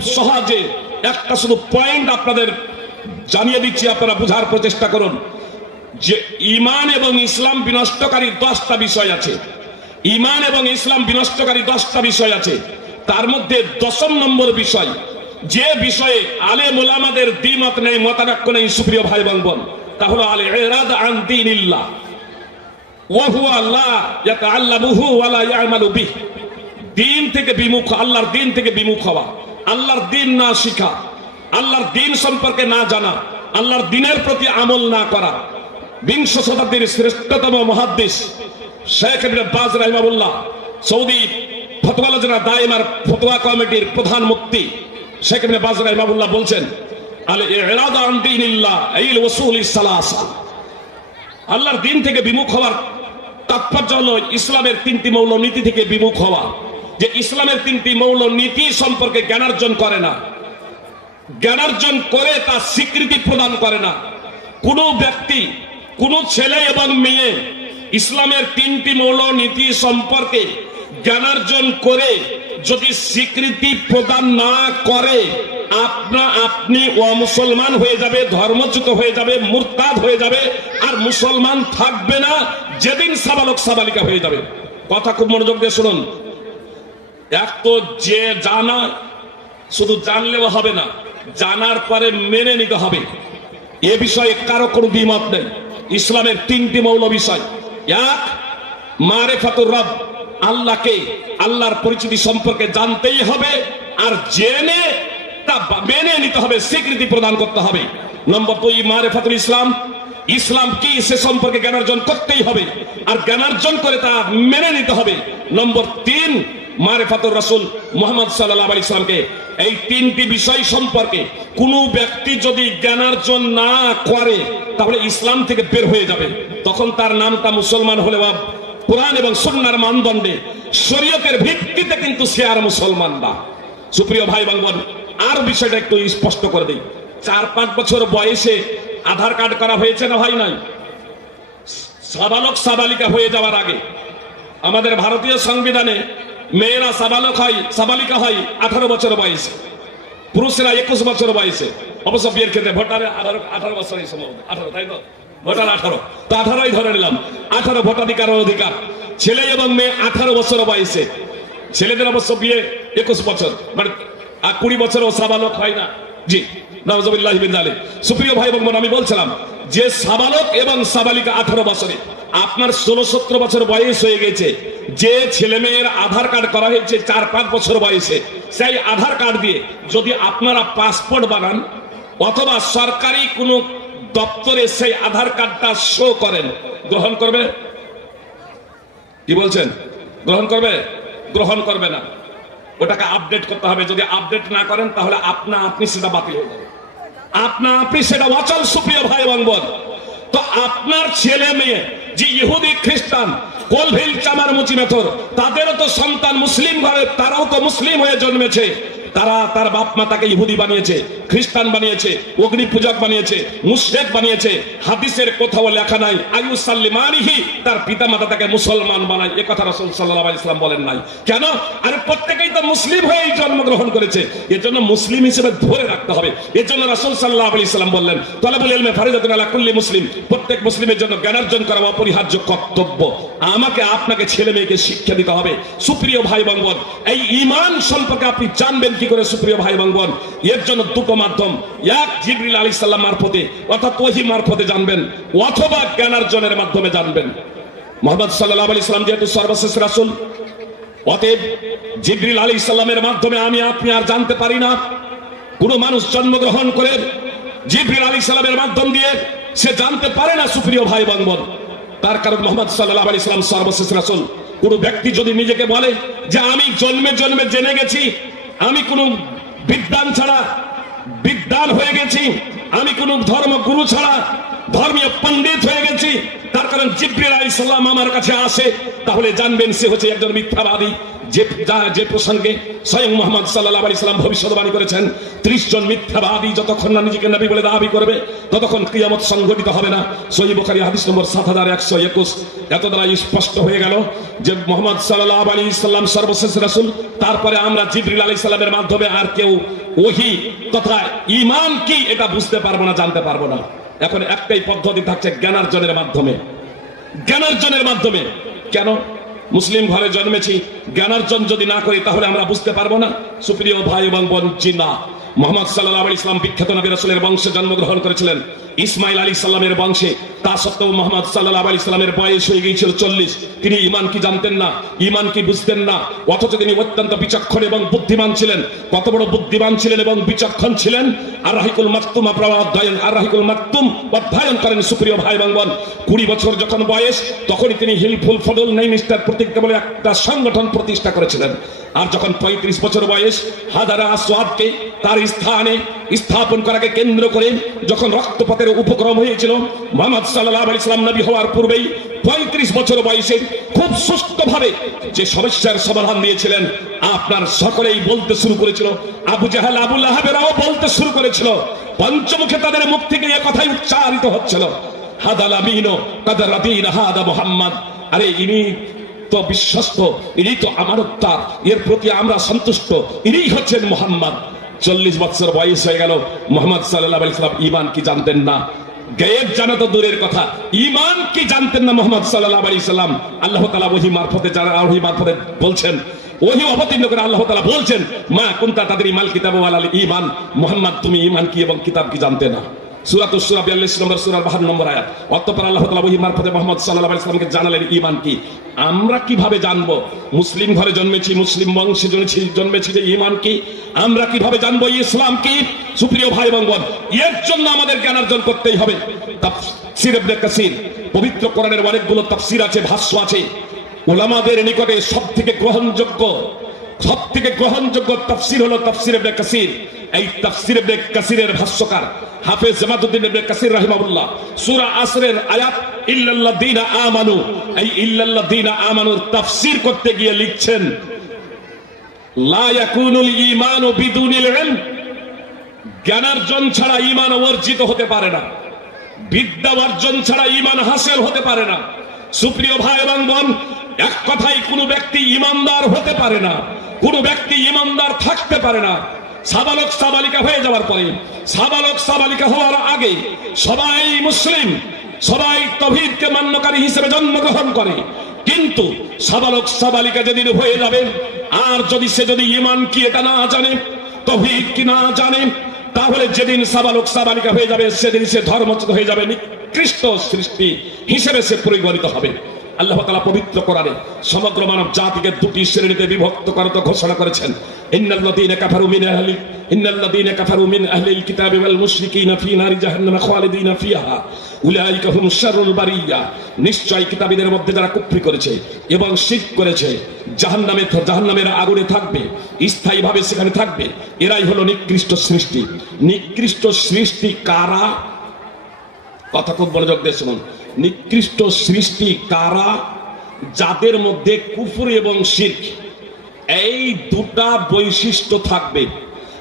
সহজে একটা শুধু পয়েন্ট আপনাদের জানিয়ে দিচ্ছি, আপনারা বোঝার প্রচেষ্টা করুন। যে ইমান এবং ইসলাম বিনষ্টকারী দশটা বিষয় আছে। ইমান এবং ইসলাম বিনষ্টকারী দশটা বিষয় আছে। তার মধ্যে দশম নম্বর বিষয়, যে বিষয়ে আলে মোলামাদের দ্বিমত নেই মতানক্য নেই, সুপ্রিয় ভাই বোন, তা হলো আলে এরাদ আল্লাহ ইয়ামালু বিহি। দিন থেকে বিমুখ, আল্লাহর দিন থেকে বিমুখ হওয়া। আল্লাহর দিন না শিখা, আল্লাহর দিন সম্পর্কে না জানা, আল্লাহর দিনের প্রতি আমল না করা। বিংশ শতাব্দীর শ্রেষ্ঠতম মহাদ্দেশ শেখ বাজ রাহিমাহুল্লাহ, সৌদি ফতোয়া লজনা দাইমার ফতোয়া কমিটির প্রধান মুক্তি। শেখ বাজ রাহিমাহুল্লাহ বলছেন আল্লাহর দিন থেকে বিমুখ হওয়ার তাৎপর্য হলো ইসলামের তিনটি মৌল নীতি থেকে বিমুখ হওয়া। যে ইসলামের তিনটি মৌল নীতি সম্পর্কে জ্ঞানার্জন করে না। জ্ঞানার্জন করে তা স্বীকৃতি প্রদান করে না। কোনো ব্যক্তি, কোন ছেলে এবং মেয়ে ইসলামের তিনটি মৌল নীতি সম্পর্কে জ্ঞানার্জন করে যদি স্বীকৃতি প্রদান না করে, আপনা, আপনি অমুসলমান হয়ে যাবে, ধর্মচ্যুত হয়ে যাবে, মুরতাদ হয়ে যাবে, আর মুসলমান থাকবে না, যেদিন সাবালক সাবালিকা হয়ে যাবে। কথা খুব মনোযোগ দিয়ে শুনুন। এক তো যে জানা, শুধু জানলেও হবে না, জানার পরে মেনে নিতে হবে। এ বিষয়ে কারও কোনো দ্বিমত নেই। ইসলামের তিনটি মৌল বিষয়। এক, মারেফাতুর রব। আল্লাহকে, আল্লাহর পরিচিতি সম্পর্কে জানতেই হবে, আর জেনে তা মেনে নিতে হবে, স্বীকৃতি প্রদান করতে হবে। নম্বর দুই মারে মারেফাতুল ইসলাম। ইসলাম কি, সে সম্পর্কে জ্ঞানার্জন করতেই হবে, আর জ্ঞানার্জন করে তা মেনে নিতে হবে। নম্বর তিন মারেফাতুর রাসূল মোহাম্মদ সাল্লাল্লাহু আলাইহি সাল্লামকে। এই তিনটি বিষয় সম্পর্কে কোনো ব্যক্তি যদি জ্ঞানার্জন না করে, তাহলে ইসলাম থেকে বের হয়ে যাবে। তখন তার নামটা মুসলমান হলে বা কোরআন এবং সুন্নার মানদণ্ডে শরীয়তের ভিত্তিতে কিন্তু সে আর মুসলমান না। সুপ্রিয় ভাই বাঙ্গন আর বিষয়টা একটু স্পষ্ট করে দিই। চার পাঁচ বছর বয়সে আধার কার্ড করা হয়েছে না ভাই নাই? সাবালক সাবালিকা হয়ে যাওয়ার আগে আমাদের ভারতীয় সংবিধানে মেয়েরা সাবালক হয়, সাবালিকা হয়, আঠারো বছর বয়সে। পুরুষেরা একুশ বছর বয়সে। অবশ্য বিয়ের ক্ষেত্রে ভোটারে আঠারো বছর এই সময় আঠারো, তাই তো? ভোটার আঠারো। তো আঠারোই ধরে নিলাম। আঠারো ভোটাধিকার অধিকার। ছেলে এবং মেয়ে আঠারো বছর বয়সে। ছেলেদের অবশ্য বিয়ে একুশ বছর। মানে আর কুড়ি বছর ও সাবালক হয় না। জি নজবিল্লাহ সুপ্রিয় ভাই এবং আমি বলছিলাম যে সাবালক এবং সাবালিকা আঠারো বছরে, আপনার ষোলো সতেরো বছর বয়স হয়ে গেছে, যে ছেলে মেয়ের আধার কার্ড করা হয়েছে চার পাঁচ বছর বয়সে, সেই আধার কার্ড দিয়ে যদি আপনারা পাসপোর্ট বানান, অথবা সরকারি কোনো দপ্তরে সেই আধার কার্ডটা শো করেন, গ্রহণ করবে? কি বলছেন? গ্রহণ করবে? গ্রহণ করবে না। ওটাকে আপডেট করতে হবে। যদি আপডেট না করেন, তাহলে আপনা আপনি সেটা বাতিল হয়ে যাবে। আপনা আপনি সেটা অচল সুপ্রিয় ভাই এবং বোন। তো আপনার ছেলে মেয়ে, যে ইহুদি খ্রিস্টান, কোলভিল চামার মুচি মেথর তাদেরও তো সন্তান মুসলিম ঘরে, তারাও তো মুসলিম হয়ে জন্মেছে। তারা তার বাপ মা তাকে ইহুদি বানিয়েছে, খ্রিস্টান বানিয়েছে অগ্নি পূজক বানিয়েছে, মুশরেক বানিয়েছে। হাদিসের কোথাও লেখা নাই আয়ু সাল্লিমানিহি তার পিতা মাতা তাকে মুসলমান বানায়। এ কথা রাসূল সাল্লাল্লাহু আলাইহি সাল্লাম বলেন নাই। কেন? আর প্রত্যেকেই তো মুসলিম হয়েই জন্মগ্রহণ করেছে। এর জন্য মুসলিম হিসেবে ধরে রাখতে হবে। এর জন্য রাসূল সাল্লাল্লাহু আলাইহি সাল্লাম বললেন, তালাবুল ইলমে ফারিদাতুন আলা কুল্লি মুসলিম। প্রত্যেক মুসলিমের জন্য জ্ঞানার্জন করা অপরিহার্য কর্তব্য। আমাকে, আপনাকে ছেলে মেয়েকে শিক্ষা দিতে হবে। সুপ্রিয় ভাই বঙ্গন এই ইমান সম্পর্কে আপনি জানবেন কি করে, সুপ্রিয় ভাই বঙ্গন এর জন্য দুটো মাধ্যম। এক, জিবরিল আলী সাল্লাম মারফতে, অর্থাৎ ওহি মারফতে জানবেন, অথবা জ্ঞানার্জনের মাধ্যমে জানবেন। মোহাম্মদ সাল্লাহ আলি সাল্লাম যেহেতু সর্বশেষ রাসুল, অতএব জিবরিল আলী ইসলামের মাধ্যমে আমি আপনি আর জানতে পারি না। কোন মানুষ জন্মগ্রহণ করে জিবরিল আলী সালামের মাধ্যম দিয়ে সে জানতে পারে না, সুপ্রিয় ভাই বন্ধন তার কারণ মোহাম্মদ সাল্লাহ আলী ইসলাম সর্বশেষ রাসুল। কোন ব্যক্তি যদি নিজেকে বলে যে, আমি জন্মে জন্মে জেনে গেছি আমি কোন বিদ্যান ছাড়া বিদ্যান হয়ে গেছি। আমি কোন ধর্মগুরু ছাড়া ধর্মীয় পণ্ডিত হয়ে গেছি। তার কারণ জিব্রিল আলী সাল্লাম আমার কাছে আসে, তাহলে জানবেন সে হচ্ছে একজন মিথ্যাবাদী। যে যা- যে প্রসঙ্গে স্বয়ং মোহাম্মদ সাল্লাহ আলি সাল্লাম ভবিষ্যৎবাণী করেছেন, ত্রিশ জন মিথ্যাবাদী যতক্ষণ না নিজেকে নবী বলে দাবি করবে, ততক্ষণ ক্রিয়ামত সংঘটিত হবে না। সহি বখারি হাদিস নম্বর সাত হাজার একশো একুশ। এত দ্বারা স্পষ্ট হয়ে গেল যে মোহাম্মদ সাল্লাহ আলী ইসলাম সর্বশেষ রাসুল, তারপরে আমরা জিবরিল আলী সাল্লামের মাধ্যমে আর কেউ ওহি তথা ইমান কি এটা বুঝতে পারব না, জানতে পারব না। এখন একটাই পদ্ধতি থাকছে জ্ঞানার্জনের মাধ্যমে। জ্ঞানার্জনের মাধ্যমে। কেন? মুসলিম ঘরে জন্মেছি, জ্ঞানার্জন যদি না করি, তাহলে আমরা বুঝতে পারব না। সুপ্রিয় ভাই এবং বোন জি না মোহাম্মদ সাল্লাহ আলী ইসলাম বিখ্যাত নবী রাসূলের বংশে জন্মগ্রহণ করেছিলেন। ইসমাইল আলী সাল্লামের বংশে, তা সত্ত্বেও মোহাম্মদ সাল্লাহ আলী ইসলামের বয়স হয়ে গিয়েছিল চল্লিশ। তিনি ইমান কি জানতেন না ইমান কি বুঝতেন না, অথচ তিনি অত্যন্ত বিচক্ষণ এবং বুদ্ধিমান ছিলেন। কত বড় বুদ্ধিমান ছিলেন এবং বিচক্ষণ ছিলেন? আর রাহিকুল মাকতুম আপনারা অধ্যয়ন আর রাহিকুল মাকতুম অধ্যয়ন করেন সুপ্রিয় ভাই বোন। কুড়ি বছর যখন বয়স, তখনই তিনি হিলফুল ফডল নেই মিস্টার প্রতিজ্ঞা বলে একটা সংগঠন প্রতিষ্ঠা করেছিলেন। আর যখন পঁয়ত্রিশ বছর বয়স, হাজারা আসওয়াদকে তার স্থানে স্থাপন করাকে কেন্দ্র করে যখন রক্তপাতের উপক্রম হয়েছিল, মোহাম্মদ সাল্লাহ ইসলাম নবী হওয়ার পূর্বেই পঁয়ত্রিশ বছর বয়সে খুব সুস্থভাবে যে সমস্যার সমাধান দিয়েছিলেন, আপনার সকলেই বলতে শুরু করেছিল, আবু জাহাল আবুল আহাবেরাও বলতে শুরু করেছিল, পঞ্চমুখে তাদের মুখ থেকে এ কথাই উচ্চারিত হচ্ছিল, হাদাল আমিনো কাদার রাবিন হাদা মোহাম্মদ, আরে ইনি তো বিশ্বস্ত, ইনি তো আমানতদার এর প্রতি আমরা সন্তুষ্ট ইনি হচ্ছেন মোহাম্মদ। চল্লিশ বছর বয়স হয়ে গেল, মোহাম্মদ সাল্লাহ আলি সাল্লাম ইমান কি জানতেন না? জানা দূরের কথা ইমান কি জানতেন না মোহাম্মদ সাল্লাহ আলি সাল্লাম? আল্লাহ তালা ওহি মারফতে যারা, ওহি মারফতে বলছেন, ওহি অবতীর্ণ করে আল্লাহ তালা বলছেন, মা কুন্তা তাদের ইমাল কিতাব ইমান মোহাম্মদ, তুমি ইমান কি এবং কিতাব কি জানতে না? ইমান কি? আমরা কীভাবে জানব? মুসলিম ঘরে জন্মেছি, মুসলিম বংশে জন্মেছি যে ইমান কি? আমরা কীভাবে জানব ইসলাম কি? সুপ্রিয় ভাই এবং এর জন্য আমাদের জ্ঞান অর্জন করতেই হবে। পবিত্র কোরআনের অনেকগুলো তাফসীর আছে, ভাষ্য আছে। ওলামাদের নিকটে সব থেকে গ্রহণযোগ্য সব থেকে গ্রহণযোগ্য তাফসীর হলো তফসির ইবনে কাসির। এই তফসির ইবনে কাসিরের ভাষ্যকার হাফেজ জামাতুদ্দিন ইবনে কাসির রাহিমাহুল্লাহ। সূরা আসরের আয়াত, ইল্লাল্লাযীনা আমানু এই ইল্লাল্লাযীনা আমানুর তাফসীর করতে গিয়ে লিখছেন, লা ইয়াকুনুল ঈমানু বিদুনিল ইলম জ্ঞানার্জন ছাড়া ঈমান অর্জিত হতে পারে না। বিদ্যা অর্জন ছাড়া ঈমান হাসিল হতে পারে না। সুপ্রিয় ভাই এবং বোন এক কথাই কোনো ব্যক্তি ইমানদার হতে পারে না, কোনো ব্যক্তি ইমানদার থাকতে পারে না। সাবালক সাবালিকা হয়ে যাওয়ার পরে, সাবালক সাবালিকা হওয়ার আগে সবাই মুসলিম, সবাই তভিদকে মান্যকারী হিসেবে জন্মগ্রহণ করে। কিন্তু সাবালক সাবালিকা যেদিন হয়ে যাবে, আর যদি সে যদি ইমান কি এটা না জানে তভিদ কি না জানে তাহলে যেদিন সাবালক সাবালিকা হয়ে যাবে, সেদিন সে ধর্মচ্যুত হয়ে যাবে, নিকৃষ্ট সৃষ্টি হিসেবে সে পরিগণিত হবে। আল্লাহ তালা পবিত্র কোরআনে সমগ্র মানব জাতিকে দুটি শ্রেণীতে বিভক্ত করে তো ঘোষণা করেছেন। মধ্যে করেছে এবং জাহান্নামে জাহান্নামের আগুনে থাকবে, স্থায়ীভাবে সেখানে থাকবে, এরাই হলো নিকৃষ্ট সৃষ্টি। নিকৃষ্ট সৃষ্টি কারা? কথা খুব মনোযোগ দিয়ে শুনুন। নিকৃষ্ট সৃষ্টি কারা? যাদের মধ্যে কুফর এবং শির্ক। এই দুটা বৈশিষ্ট্য থাকবে।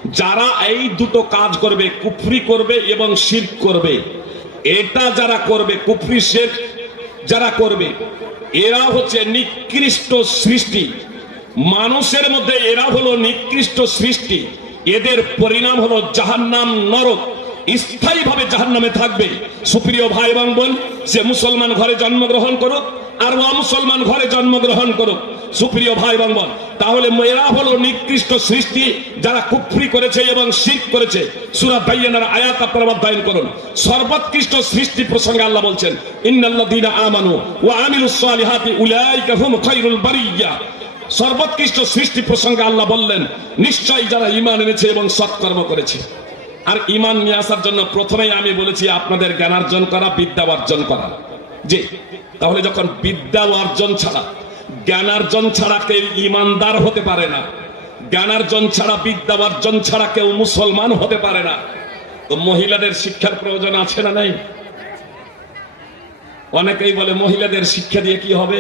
যারা এই দুটো কাজ করবে, কুফরি করবে এবং শির্ক করবে। এটা যারা করবে, কুফরি শেখ যারা করবে, এরা হচ্ছে নিকৃষ্ট সৃষ্টি। মানুষের মধ্যে এরা হলো নিকৃষ্ট সৃষ্টি। এদের পরিণাম হলো জাহান্নাম নরক। স্থায়ীভাবে জাহান্নামে থাকবে। সুপ্রিয় ভাই এবং বোন সে মুসলমান ঘরে জন্মগ্রহণ করুক আর অমুসলমান ঘরে জন্মগ্রহণ করুক, সুপ্রিয় ভাই এবং বোন, তাহলে এরা হলো নিকৃষ্ট সৃষ্টি যারা কুফরি করেছে এবং শিখ করেছে। সুরা বাইয়ানার আয়াত আপনারা অধ্যয়ন করুন। সর্বোৎকৃষ্ট সৃষ্টি প্রসঙ্গে আল্লাহ বলছেন, ইন্নাল্লাযীনা আমানু ওয়া আমিলুস সালিহাতি উলাইকা হুম খায়রুল বারিয়া। সর্বোৎকৃষ্ট সৃষ্টি প্রসঙ্গে আল্লাহ বললেন, নিশ্চয়ই যারা ইমান এনেছে এবং সৎকর্ম করেছে। আর ইমান নিয়ে আসার জন্য প্রথমেই আমি বলেছি আপনাদের জ্ঞানার্জন করা, বিদ্যা অর্জন করা। যে তাহলে যখন বিদ্যা অর্জন ছাড়া জ্ঞানার্জন ছাড়া কেউ ইমানদার হতে পারে না। জ্ঞানার্জন ছাড়া, বিদ্যা অর্জন ছাড়া কেউ মুসলমান হতে পারে না। তো মহিলাদের শিক্ষার প্রয়োজন আছে না নাই? অনেকেই বলে, মহিলাদের শিক্ষা দিয়ে কি হবে?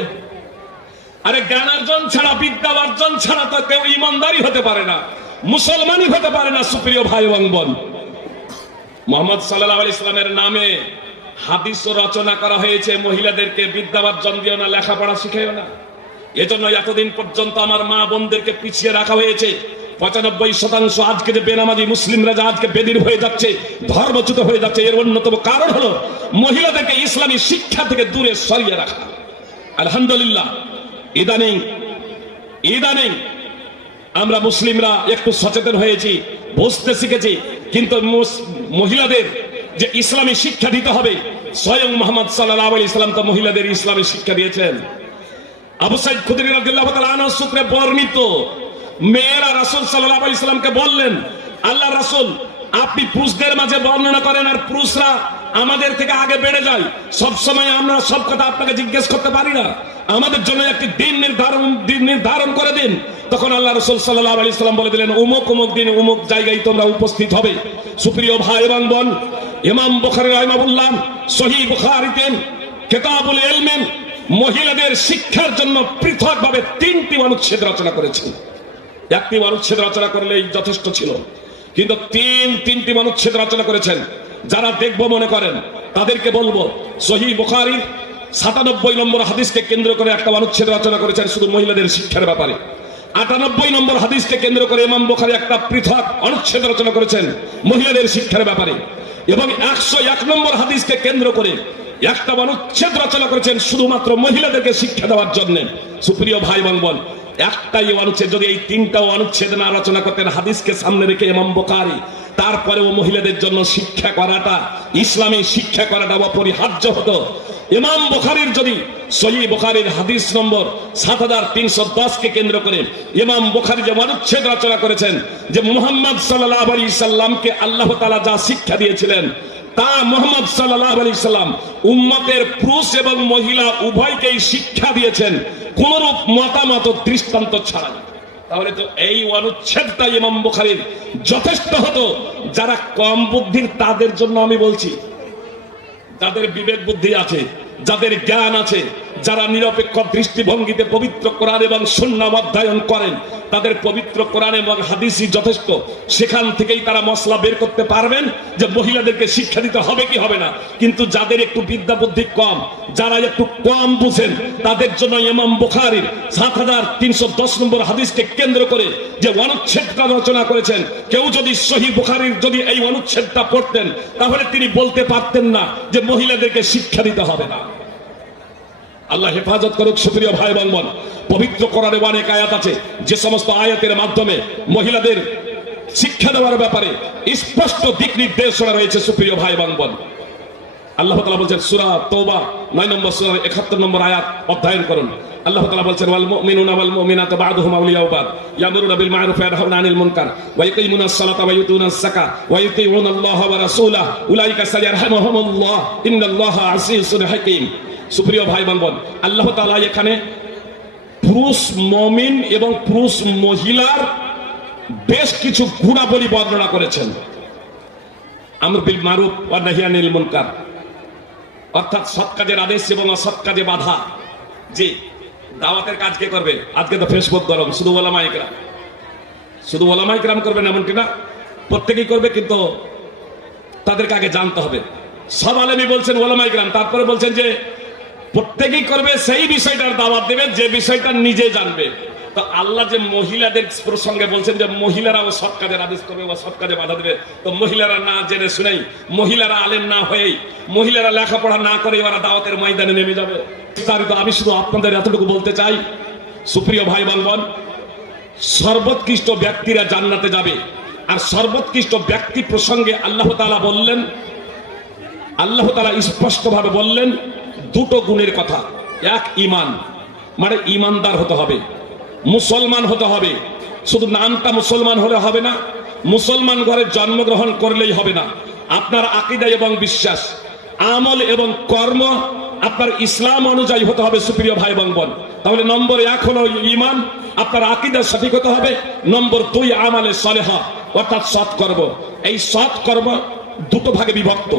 আরে জ্ঞানার্জন ছাড়া, বিদ্যা অর্জন ছাড়া তো কেউ ইমানদারি হতে পারে না, মুসলমানই হতে পারে না, সুপ্রিয় ভাই এবং মোহাম্মদ সাল্লাহ ইসলামের নামে হাদিস রচনা করা হয়েছে, মহিলাদেরকে বিদ্যাবার্জন দিও না, লেখাপড়া শিখাইও না। এজন্য এতদিন পর্যন্ত আমার মা বোনদেরকে পিছিয়ে রাখা হয়েছে। পঁচানব্বই শতাংশ আজকে যে বেনামাজি মুসলিমরা যা আজকে বেদির হয়ে যাচ্ছে, ধর্মচ্যুত হয়ে যাচ্ছে, এর অন্যতম কারণ হলো মহিলাদেরকে ইসলামী শিক্ষা থেকে দূরে সরিয়ে রাখা। আলহামদুলিল্লাহ, ইদানিং ইদানিং আমরা মুসলিমরা একটু সচেতন হয়েছি, বুঝতে শিখেছি, কিন্তু মহিলাদের যে ইসলামী শিক্ষা দিতে হবে, স্বয়ং মোহাম্মদ সাল্লাহ আলী ইসলাম তো মহিলাদের ইসলামী শিক্ষা দিয়েছেন। আবু সাইদ খুদির সূত্রে বর্ণিত, মেয়েরা রাসুল সাল্লাহ আলী ইসলামকে বললেন আল্লাহ রাসুল, আপনি পুরুষদের মাঝে বর্ণনা করেন আর পুরুষরা আমাদের থেকে আগে বেড়ে যায়। সব সময় আমরা সব কথা আপনাকে জিজ্ঞেস করতে পারি না। আমাদের জন্য একটি দিন নির্ধারণ দিন নির্ধারণ করে দিন। তখন আল্লাহ রসুল সাল্লাহ আলি সাল্লাম বলে দিলেন, উমুক উমুক দিন, উমুক জায়গায় তোমরা উপস্থিত হবে। সুপ্রিয় ভাই এবং বোন, ইমাম বুখারী রাহিমাহুল্লাহ সহি বুখারীতে কেতাবুল এলমেন মহিলাদের শিক্ষার জন্য পৃথকভাবে তিনটি অনুচ্ছেদ রচনা করেছেন একটি অনুচ্ছেদ রচনা করলেই যথেষ্ট ছিল। কিন্তু তিন, তিনটি অনুচ্ছেদ রচনা করেছেন। যারা দেখব মনে করেন, তাদেরকে বলব, সহি বুখারীর সাতানব্বই নম্বর হাদিসকে কেন্দ্র করে একটা অনুচ্ছেদ রচনা করেছেন শুধু মহিলাদের শিক্ষার ব্যাপারে। আটানব্বই নম্বর হাদিসকে কেন্দ্র করে ইমাম বুখারী একটা পৃথক অনুচ্ছেদ রচনা করেছেন মহিলাদের শিক্ষার ব্যাপারে। এবং একশো এক নম্বর হাদিসকে কেন্দ্র করে একটা অনুচ্ছেদ রচনা করেছেন শুধুমাত্র মহিলাদেরকে শিক্ষা দেওয়ার জন্য। সুপ্রিয় ভাই বোন, একটাই অনুচ্ছেদ, যদি এই তিনটা অনুচ্ছেদ না রচনা করতেন, হাদিসকে সামনে রেখে ইমাম বোকারি তারপরেও মহিলাদের জন্য শিক্ষা করাটা, ইসলামী শিক্ষা করাটা অপরিহার্য হতো। ইমাম বুখারীর যদি সহি বুখারীর হাদিস নম্বর সাত হাজার তিনশো দশকে কেন্দ্র করে ইমাম বুখারী যে অনুচ্ছেদ রচনা করেছেন, যে মুহাম্মদ সাল্লাহ আলী সাল্লামকে আল্লাহ তালা যা শিক্ষা দিয়েছিলেন, তা মোহাম্মদ সাল্লাহ আলী সাল্লাম উম্মতের পুরুষ এবং মহিলা উভয়কেই শিক্ষা দিয়েছেন, কোনরূপ মতামত দৃষ্টান্ত ছাড়া তাহলে তো এই অনুচ্ছেদটা ইমাম বুখারীর যথেষ্ট হতো। যারা কম বুদ্ধির, তাদের জন্য আমি বলছি, যাদের বিবেক বুদ্ধি আছে, যাদের জ্ঞান আছে যারা নিরপেক্ষ দৃষ্টিভঙ্গিতে পবিত্র কোরআন এবং সুন্নাম অধ্যয়ন করেন, তাদের পবিত্র কোরআন এবং হাদিসই যথেষ্ট। সেখান থেকেই তারা মশলা বের করতে পারবেন যে মহিলাদেরকে শিক্ষা দিতে হবে কি হবে না। কিন্তু যাদের একটু বিদ্যা বুদ্ধি কম, যারা একটু কম বুঝেন, তাদের জন্য ইমাম বুখারীর সাত হাজার তিনশো দশ নম্বর হাদিসকে কেন্দ্র করে যে অনুচ্ছেদটা রচনা করেছেন, কেউ যদি সহি বুখারীর যদি এই অনুচ্ছেদটা পড়তেন, তাহলে তিনি বলতে পারতেন না যে মহিলাদেরকে শিক্ষা দিতে হবে না। আল্লাহ হেফাজত করুক, সুপ্রিয় ভাই বোন। পবিত্র কোরআনে অনেক আয়াত আছে। যে সমস্ত আয়াতের মাধ্যমে মহিলাদের শিক্ষা দেওয়ার ব্যাপারে স্পষ্ট দিক নির্দেশনা রয়েছে, সুপ্রিয় ভাই বোন। আল্লাহ তালা বলছেন, সুরা নয় নম্বর সুরা, একাত্তর নম্বর আয়াত অধ্যয়ন করুন। আল্লাহ বলছেন বা'দ। আনিল সুপ্রিয় ভাই বোন, আল্লাহ তাআলা এখানে পুরুষ মমিন এবং পুরুষ মহিলার বেশ কিছু গুণাবলী বর্ণনা করেছেন। আমর বিল মারুফ ওয়া নাহি আনিল মুনকার। অর্থাৎ সৎ কাজের আদেশ এবং অসৎ কাজে বাধা। জি, দাওয়াতের কাজ কে করবে? আজকে তো ফেসবুক গরম, শুধু ওলামা একরাম। শুধু ওলামা একরাম করবেন এমনকি না, প্রত্যেকেই করবে, কিন্তু তাদেরকে আগে জানতে হবে। সব আলেমী বলছেন ওলামা একরাম, তারপরে বলছেন যে প্রত্যেকেই করবে, সেই বিষয়টার দাওয়াত দেবে যে বিষয়টা নিজে জানবে। তো আল্লাহ যে মহিলাদের প্রসঙ্গে বলছেন যে মহিলারাও সৎ কাজের আদেশ করবে বা সৎ কাজে বাধা দেবে। তো মহিলারা না জেনে শুনেই, মহিলারা আলেম না হয়েই, মহিলারা লেখাপড়া না করে ওরা দাওয়াতের ময়দানে নেমে যাবে। বিস্তারিত আমি শুধু আপনাদের এতটুকু বলতে চাই, সুপ্রিয় ভাই বান্ধব সর্বোৎকৃষ্ট ব্যক্তিরা জান্নাতে যাবে। আর সর্বোৎকৃষ্ট ব্যক্তি প্রসঙ্গে আল্লাহ তাআলা বললেন, আল্লাহ তাআলা স্পষ্টভাবে বললেন দুটো গুণের কথা। এক ইমান মানে ইমানদার হতে হবে। মুসলমান হতে হবে। শুধু নামটা মুসলমান হলে হবে না, মুসলমান ঘরে জন্মগ্রহণ করলেই হবে না। আপনার আকিদা এবং বিশ্বাস, আমল এবং কর্ম আপনার ইসলাম অনুযায়ী হতে হবে সুপ্রিয় ভাই এবং বোন। তাহলে নম্বর এক হলো ইমান আপনার আকিদা সঠিক হতে হবে। নম্বর দুই, আমালে সলেহা, অর্থাৎ সৎ কর্ম। এই সৎ কর্ম দুটো ভাগে বিভক্ত।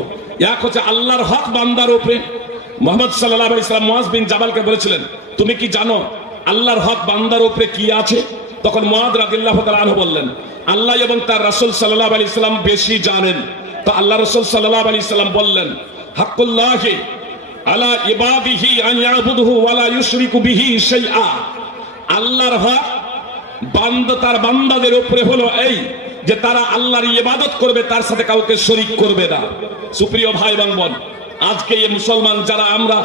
এক হচ্ছে আল্লাহর হক বান্দার উপরে মোহাম্মদ সাল্লাহ ইসলাম মোয়াজ বিন জাবালকে বলেছিলেন, তুমি কি জানো আল্লাহর হক বান্দার উপরে কি আছে? তখন মহাদ রাদিল্লাহ আনহু বললেন, আল্লাহ এবং তার রাসূল সাল্লাহ আলাইহি সাল্লাম বেশি জানেন। তো আল্লাহ রাসূল সাল্লাল্লাহু আলাইহি সাল্লাম বললেন, হাক্কুল্লাহি আলা ইবাদিহি আন ইয়াবুদুহু ওয়া লা ইউশরিকু বিহি শাইআ। আল্লাহর হক বান্দা তার বান্দাদের উপরে হলো এই যে তারা আল্লাহর ইবাদত করবে, তার সাথে কাউকে শরিক করবে না। সুপ্রিয় ভাই এবং বোন আজকে এই মুসলমান যারা আমরা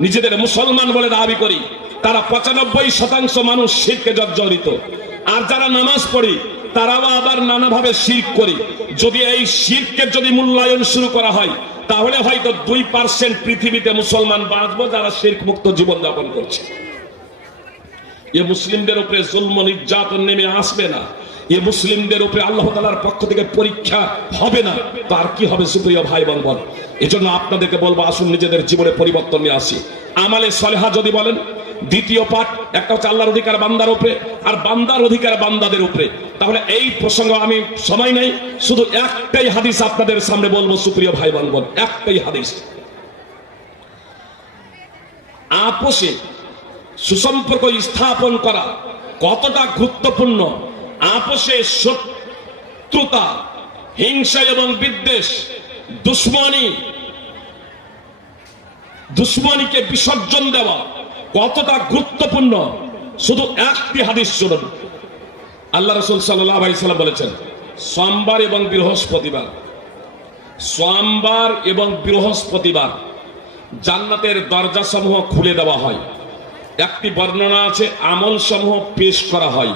নিজেদের মুসলমান বলে দাবি করি, তারা পঁচানব্বই শতাংশ মানুষ শিরকে জর্জরিত। আর যারা নামাজ পড়ি, তারাও আবার নানাভাবে শির্ক করি। যদি এই শিরকের যদি মূল্যায়ন শুরু করা হয়, তাহলে হয়তো দুই পার্সেন্ট পৃথিবীতে মুসলমান বাঁচবো যারা শির্ক মুক্ত জীবন যাপন করছে। এ মুসলিমদের উপরে জুলম, নির্যাতন নেমে আসবে না। এ মুসলিমদের উপরে আল্লাহ তালার পক্ষ থেকে পরীক্ষা হবে না। তার কি হবে সুপ্রিয় ভাই বোন বোন? এজন্য আপনাদেরকে বলব, আসুন নিজেদের জীবনে পরিবর্তন নিয়ে আসি। আমালে সলেহা যদি বলেন, দ্বিতীয় পাঠ, একটা হচ্ছে আল্লাহর অধিকার বান্দার উপরে, আর বান্দার অধিকার বান্দাদের উপরে। তাহলে এই প্রসঙ্গ আমি সময় নেই, শুধু একটাই হাদিস আপনাদের সামনে বলব, সুপ্রিয় ভাই বোন বোন একটাই হাদিস। আপোষে সুসম্পর্ক স্থাপন করা কতটা গুরুত্বপূর্ণ? আপোষে শত্রুতা, হিংসা এবং বিদ্বেষ দুশ্মনী, দুশ্মনীকে বিসর্জন দেওয়া, কতটা গুরুত্বপূর্ণ, শুধু একটি হাদিস শুনুন। আল্লাহ রসুল সাল্লাম বলেছেন, সোমবার এবং বৃহস্পতিবার, সোমবার এবং বৃহস্পতিবার জান্নাতের দরজা সমূহ খুলে দেওয়া হয়। একটি বর্ণনা আছে আমল সমূহ পেশ করা হয়।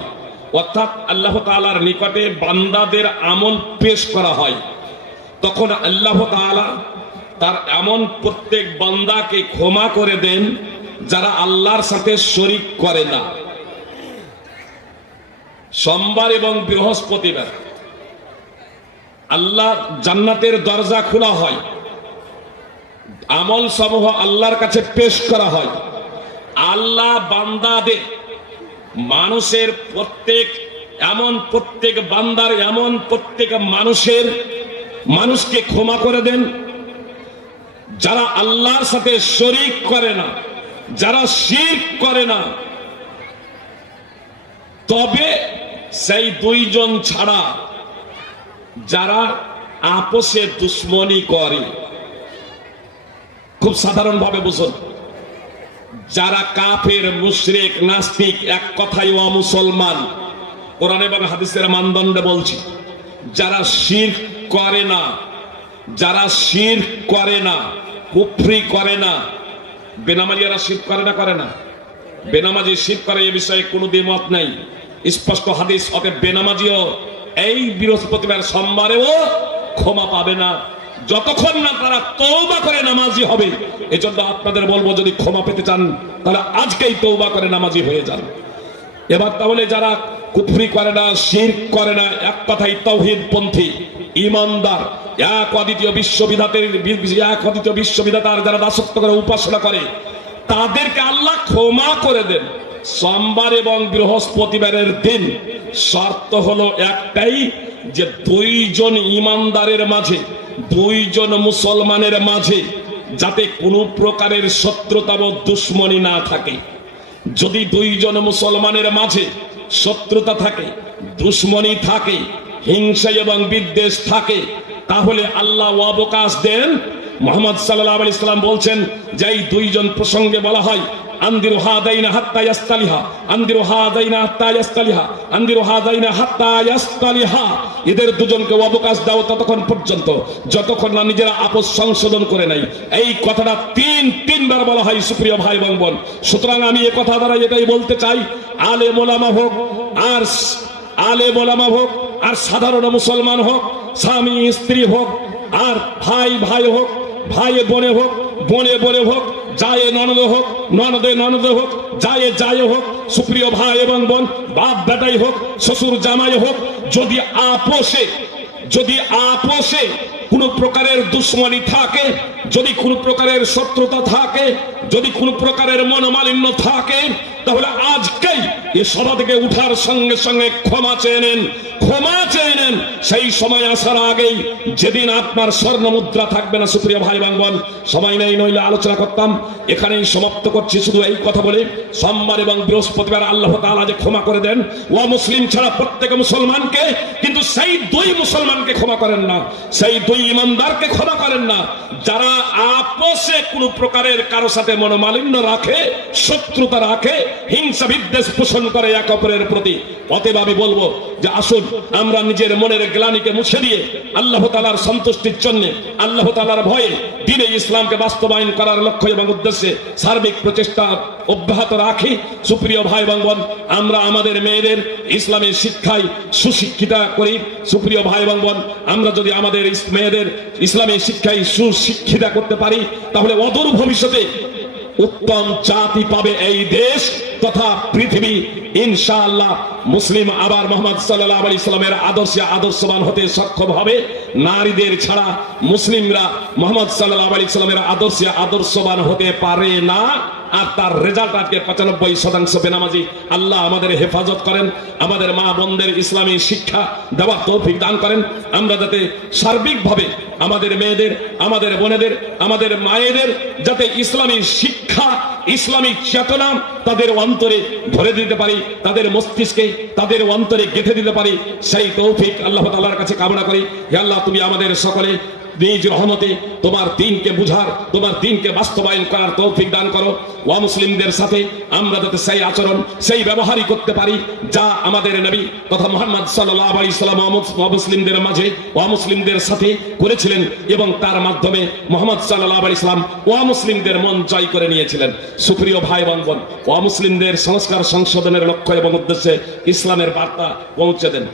অর্থাৎ আল্লাহ তালার নিকটে বান্দাদের আমল পেশ করা হয়। তখন আল্লাহ তার এমন প্রত্যেক বান্দাকে ক্ষমা করে দেন যারা আল্লাহর সাথে শরিক করে না। সোমবার এবং বৃহস্পতিবার আল্লাহ জান্নাতের দরজা খোলা হয়। আমল সমূহ আল্লাহর কাছে পেশ করা হয়। আল্লাহ বান্দাদের, মানুষের প্রত্যেক, এমন প্রত্যেক বান্দার, এমন প্রত্যেক মানুষের মানুষকে ক্ষমা করে দেন। যারা আল্লাহর সাথে শরিক করে না, যারা শির করে না, তবে সেই দুইজন ছাড়া যারা আপোষে দুশ্মনী করে। খুব সাধারণ ভাবে বুঝুন। যারা কাফের, মুশরিক, নাস্তিক, এক কথাই অমুসলমান, কোরআন এবং হাদিসের মানদণ্ডে বলছি, যারা শির করে না। যারা শির করে না, কুফরি করে না, বেনামাজিয়ারা শির করে না করে না। বেনামাজি শির করে এ বিষয়ে কোনো দ্বিমত নেই। স্পষ্ট হাদিস, অতএব বেনামাজিও এই বৃহস্পতিবার সোমবারেও ক্ষমা পাবে না। যতক্ষণ না তারা তৌবা করে নামাজি হবে, এজন্য আপনাদের বলব, যদি ক্ষমা পেতে চান, তাহলে আজকেই তৌবা করে নামাজি হয়ে যান। এবার তাহলে যারা কুফরি করে না শির করে না, এক কথাই তৌহিদ পন্থী, ইমানদার, এক অদ্বিতীয় বিশ্ববিধাতের, এক অদ্বিতীয় বিশ্ববিধাতার যারা দাসত্ব করে, উপাসনা করে, তাদেরকে আল্লাহ ক্ষমা করে দেন। সোমবার এবং বৃহস্পতিবারের দিন শর্ত হলো একটাই যে দুইজন ইমানদারের মাঝে, দুইজন মুসলমানের মাঝে যাতে কোনো প্রকারের শত্রুতা বা দুশ্মনী না থাকে। যদি দুইজন মুসলমানের মাঝে শত্রুতা থাকে, দুশ্মনী থাকে, হিংসা এবং বিদ্বেষ থাকে, তাহলে আল্লাহ অবকাশ দেন। মোহাম্মদ সাল্লাহ ইসলাম বলছেন, যে এই দুইজন প্রসঙ্গে বলা হয় আন্দিরু হাদাইনা হাত্তা ইয়াস্তালিহা আন্দিরু হাদাইনা হাত্তা ইয়াস্তালিহা আন্দিরু হাদাইনা হাত্তা ইয়াস্তালিহা এদের দুজনকে অবকাশ দাও ততক্ষণ পর্যন্ত। যতক্ষণ না নিজেরা আপোষ সংশোধন করে নাই এই কথাটা তিন, তিনবার বলা হয় সুপ্রিয় ভাই এবং বোন। সুতরাং আমি এ কথা দ্বারা এটাই বলতে চাই আলে মোলামা হোক আর আলে মোলামা হোক আর সাধারণ মুসলমান হোক, স্বামী, স্ত্রী হোক, আর ভাই ভাই হোক, ভাই, বনে হোক, বনে বনে হোক যায় ননদ হোক, ননদে ননদ হোক, যায় যায় হোক, সুপ্রিয় ভাই এবং বোন, বাপ বেটাই হোক, শ্বশুর জামাই হোক, যদি আপোষে যদি আপোষে কোন প্রকারের দুশ্মনী থাকে, যদি কোন প্রকারের শত্রুতা থাকে, যদি কোন প্রকারের মনোমালিন্য থাকে, তাহলে আজকেই এ সভা থেকে উঠার সঙ্গে সঙ্গে ক্ষমা চেয়ে নেন। ক্ষমা চেয়ে সেই সময় আসার আগেই যেদিন আপনার স্বর্ণ মুদ্রা থাকবে না, সুপ্রিয় ভাই বাঙ্গন সময় নেই নইলে আলোচনা করতাম। এখানেই সমাপ্ত করছি শুধু এই কথা বলে। সোমবার এবং বৃহস্পতিবার আল্লাহ তাআলা যে ক্ষমা করে দেন, ও মুসলিম ছাড়া প্রত্যেক মুসলমানকে, কিন্তু সেই দুই মুসলমানকে ক্ষমা করেন না। সেই দুই ইমানদারকে ক্ষমা করেন না। যারা আপসে কোনো প্রকারের কারও সাথে মনোমালিন্য রাখে, শত্রুতা রাখে, হিংসা বিদ্বেষ পোষণ করে এক অপরের প্রতি, অতএব আমি বলব যে আসুন, আমরা নিজের মনের গ্লানিকে মুছে দিয়ে আল্লাহ তালার সন্তুষ্টির জন্য, আল্লাহ তালার ভয়ে দিনে ইসলামকে বাস্তবায়ন করার লক্ষ্য এবং উদ্দেশ্যে সার্বিক প্রচেষ্টা অব্যাহত রাখি। সুপ্রিয় ভাই বাঙ্গন আমরা আমাদের মেয়েদের ইসলামের শিক্ষায় সুশিক্ষিতা করি। সুপ্রিয় ভাই বাঙ্গন আমরা যদি আমাদের মেয়েদের ইসলামের শিক্ষায় সুশিক্ষিতা করতে পারি, তাহলে অদূর ভবিষ্যতে উত্তম জাতি পাবে এই দেশ তথা পৃথিবী। ইনশাআল্লাহ মুসলিম আবার মোহাম্মদ সাল্লাহ আলী ইসলামের আদর্শে আদর্শবান হতে সক্ষম হবে। নারীদের ছাড়া মুসলিমরা মোহাম্মদ সাল্লাহ আলী ইসলামের আদর্শে আদর্শবান হতে পারে না। আর তার রেজাল্ট আজকে পঁচানব্বই শতাংশ বেনামাজি। আল্লাহ আমাদের হেফাজত করেন, আমাদের মা বোনদের ইসলামী শিক্ষা দেওয়ার তৌফিক দান করেন। আমরা যাতে সার্বিকভাবে আমাদের মেয়েদের, আমাদের বোনেদের, আমাদের মায়েদের যাতে ইসলামী শিক্ষা, ইসলামী চেতনা তাদের অন্তরে ধরে দিতে পারি, তাদের মস্তিষ্কে তাদের অন্তরে গেঁথে দিতে পারি, সেই তৌফিক আল্লাহ তাআলার কাছে কামনা করি। হে আল্লাহ, তুমি আমাদের সকলে নিজ রহমতে তোমার দিনকে বুঝার, তোমার দিনকে বাস্তবায়ন করার তৌফিক দান করো। ওয়া মুসলিমদের সাথে আমরা যাতে সেই আচরণ, সেই ব্যবহারই করতে পারি, যা আমাদের নবী তথা মোহাম্মদ সাল্লাহ আলি সাল্লাম মুসলিমদের মাঝে ওয়া মুসলিমদের সাথে করেছিলেন এবং তার মাধ্যমে মোহাম্মদ সাল্লাহ আলি ইসলাম ওয়া মুসলিমদের মন জয় করে নিয়েছিলেন। সুপ্রিয় ভাই বান্ধব ওয়া মুসলিমদের সংস্কার সংশোধনের লক্ষ্য এবং উদ্দেশ্যে ইসলামের বার্তা পৌঁছে দেন।